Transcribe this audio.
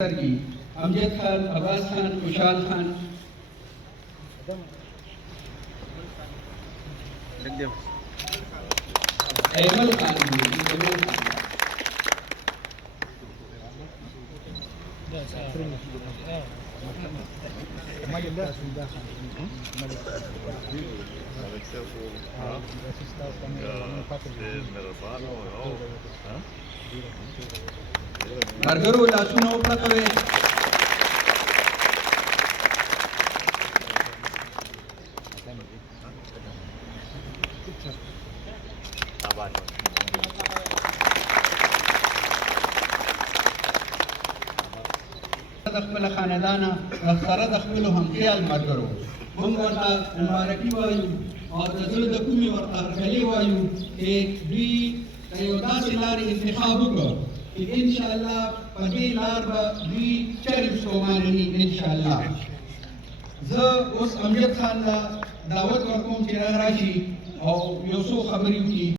امجد خان، عباس خان، خوشحال خان، ایمل خان ملګرو لاسونه وپړکوئ. د خپل خاندانه سره د خپلو همخیال ملګرو موږ ورته مبارکي وایو او د زړه د کومې ورته هرکلي وایو چې دوی د یو داسې لارې انتخاب وکړو چې انشاءالله په دې لار به دوی چرې ستومانه وي انشاءالله. زه اوس امجد خان ته دعوت ورکوم چې راشي او یو څو خبرې وکړي.